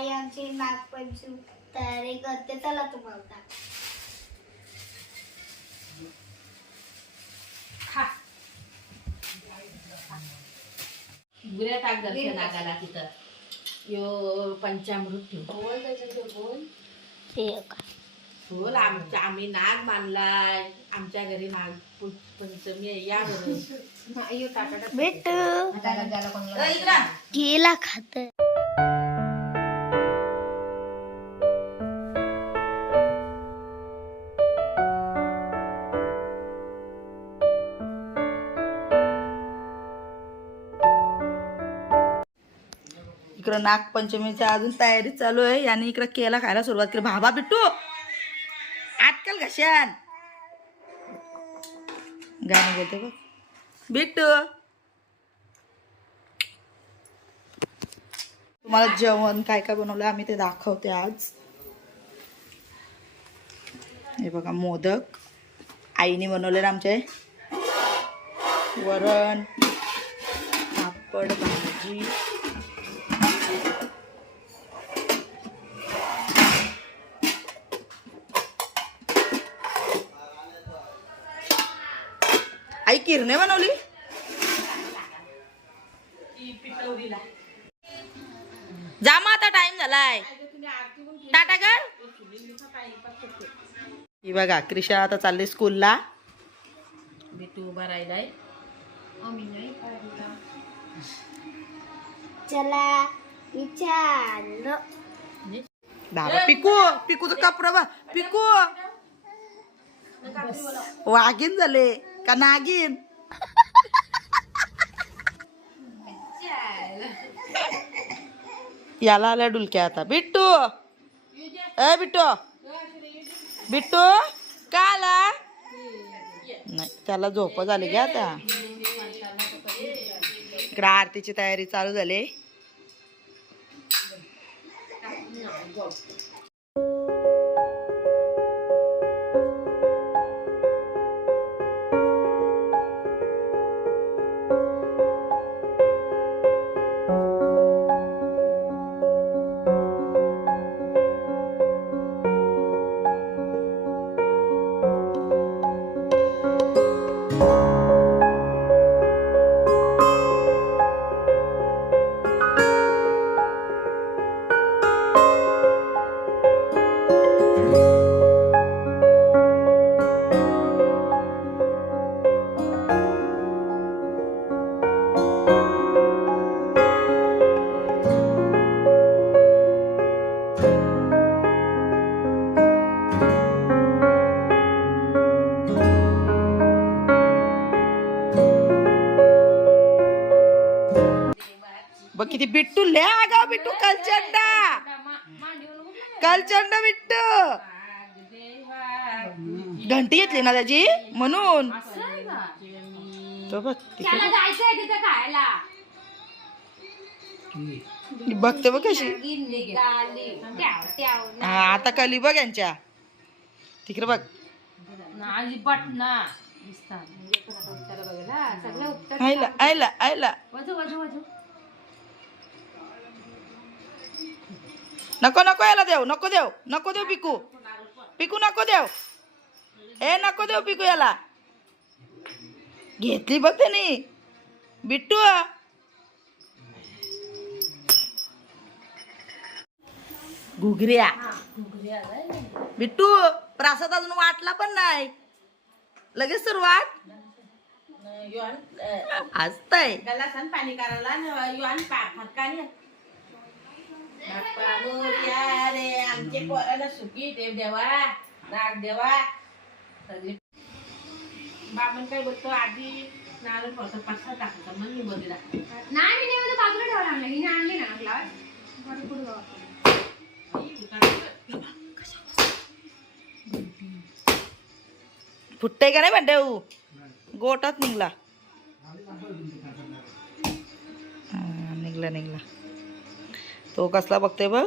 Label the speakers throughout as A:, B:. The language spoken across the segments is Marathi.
A: आई आमची नागपंचमी तयारी करते. चला तुम्हाला.
B: गुऱ्या टाक दर्शन नागाला तिथं. यो पंचामृत ठेव.
A: हे का
B: बोल आमच्या आम्ही नाग मानलाय आमच्या घरी नाग पु- पंचमी आहे. या बरोबर
A: भेट. गेला खात.
C: इकडं नागपंचमीची अजून तयारी चालू आहे. याने इकडं केला खायला सुरुवात केली. भाबा बिट्टू आजकाल घशान गाणं बोलते बघ. बिट्टू. तुम्हाला जेवण काय काय बनवलं आम्ही ते दाखवते आज. हे बघा मोदक. आईने बनवलेलं आमचे. वरण पापड भाजी. किरणे बनवली? जा मग आता टाइम झालाय. टाटा कर. ही बघा क्रिशा आता चालली स्कूलला.
B: बिटू उभा राहिलाय
A: चला विचार
C: पिकू पिकूचं कपडं बा पिकू. वाघीन झाले. का नागिन याला आल्या डुलक्या आता बिट्टू ए बिट्टू बिट्टू का आला नाही त्याला झोप झाली घ्या आता. इकडे आरतीची तयारी चालू झाली. किती बिट्टू ले आगाव बिट्टू कलचंडा कलचंडा बिट्टू घंटी घेतली ना त्याची म्हणून तो बघ बघते बघ कशी हा आता कली बघ यांच्या तिकडे बघ आयला आयला आयला नको नको याला देव नको देव नको देव पिकू पिकू नको देव ए नको देव पिकू याला घेतली बघ त्याने बिट्टू घुगऱ्या बिट्टू प्रसाद अजून वाटला पण नाही. लगेच सुरुवात.
B: गलासान पाणी करायला बाप्पा मोरया रे आमचे पोराला सुखी देव देवा नाग देवा. सगळी काय बोलतो आधी नारळ फक्त पाचसा टाकतो मग मी बोलली
D: नाही मी नेहमी बाजूला ठेवला आणलं हिने आणली ना ग्लास बरं पुढे जाऊ आपण.
C: फुटते का नाही म्हणते गोटात निघला. निघला निघला. तो कसला बघते बघ.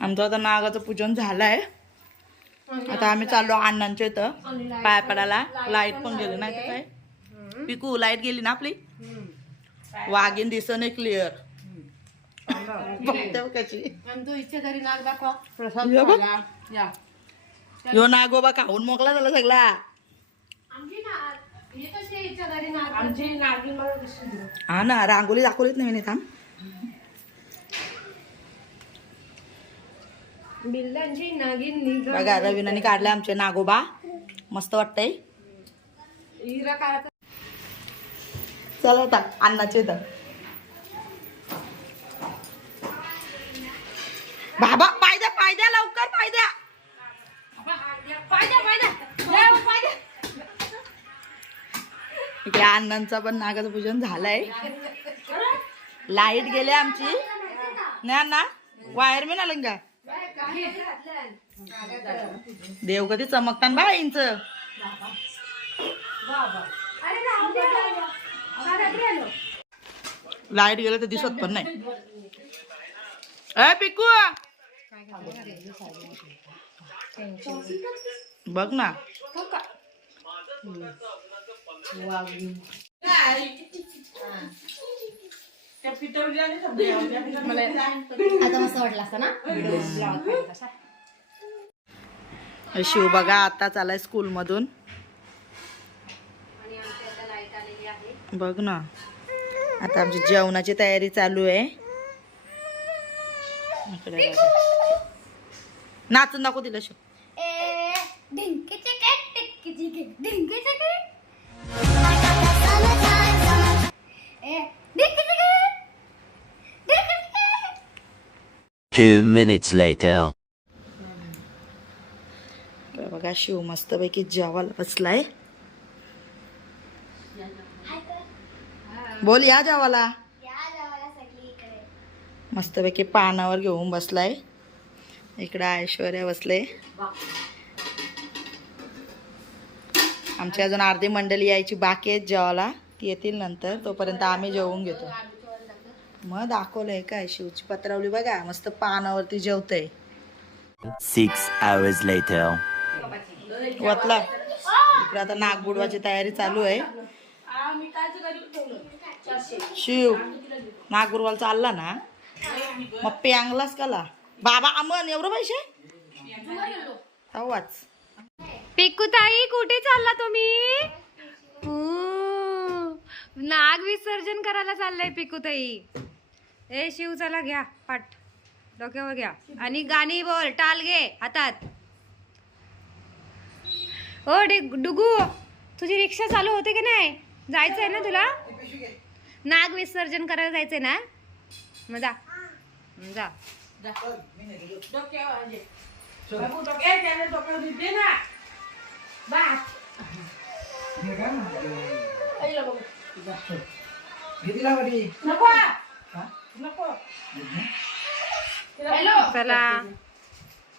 C: आमचं आता नागाचं पूजन झालंय. आता आम्ही चाललो अण्णांच्या इथं. पाय पडायला. लाइट पण गेली नाही काय पिकू लाइट गेली ना आपली? वाघीन दिसत नाही क्लिअर नागोबा खाऊन मोकला झाला सगळा
D: आमची ना हे कशी आहे इच्छा घरी नाग
B: आमची नागिन मला दिसून दिली.
C: हा ना रांगोली दाखवलीच नाही मी थांब. बघा रवीनाने काढले आमचे नागोबा. मस्त वाटतंय. चला आता अन्नाचे तर बाबा पाय द्या पाय द्या लवकर पाय द्या इकडे अण्णांचा पण नागाचं पूजन झालंय. लाइट गेले आमची. नाही ना वायर मी आलं का देव कधी चमकतान बा इंच लाइट गेलं तर दिसत पण नाही. अ पिकू! बघ ना.
D: आता मस्त वाटला असता ना
C: शिव बघा आता चालाय स्कूल मधून. बघ ना. आता आमची जेवणाची तयारी चालू आहे. नाचून दाखव तिला शिव.
E: Two minutes later.
C: बघा शिव मस्तपैकी जेवायला बसलाय. बोल या
A: जेवाला
C: मस्तपैकी पानावर घेऊन बसलाय. इकडं ऐश्वर्या बसले. आमची अजून अर्धी मंडळी यायची बाकी आहेत जेवायला. ती येतील नंतर तोपर्यंत आम्ही जेवून घेतो. मग दाखवलंय काय शिवची पत्रावली बघा मस्त पानावरती जेवतय.
E: Six hours later.
C: वतला. इकडे आता नाग बुडवायची तयारी चालू आहे. शिव नाग बुडवायला चालला ना? मग प्यांगलाच कला? बाबा अमन एवढं पैसे? आवाज
D: पिकूताई कुठे चालला तुम्ही? नाग विसर्जन करायला चाललंय पिकूताई. ए शिव चला घ्या पाठ. डोक्यावर घ्या. आणि गाणी बोल टाल घे हातात. ओ डे डुगू तुझी रिक्षा चालू होते की नाही? जायचंय ना तुला? नाग विसर्जन करायला जायचंय ना? मग जा. जा.
B: डोक्यावर नको.
D: चला.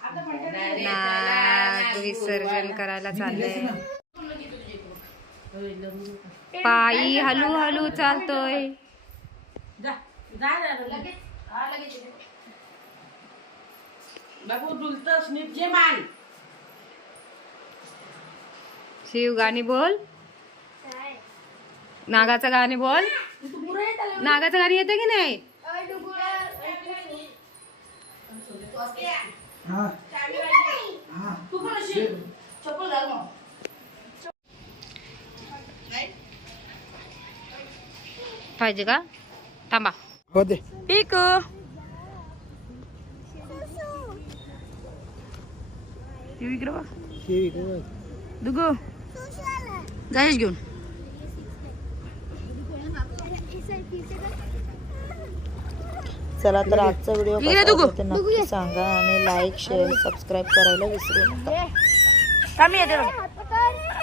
B: आता म्हणते
D: नाग विसर्जन करायला चाललंय. पायी हलू हलू चालतोय.
B: जा जा जा लगेच. हा. बाबू डुलतं स्निप जे मान.
D: शिव गाणी बोल. नागाचं गाणी बोल. नागाचं गाणी येते की नाही? पाहिजे का? थांबा.
C: होते.
D: पिक
C: इकडे बघ. दुगो. जायच घेऊन चला तर आजचा व्हिडिओ कसा वाटला ते नक्की सांगा आणि लाईक शेअर सबस्क्राईब करायला विसरू नका कमी येते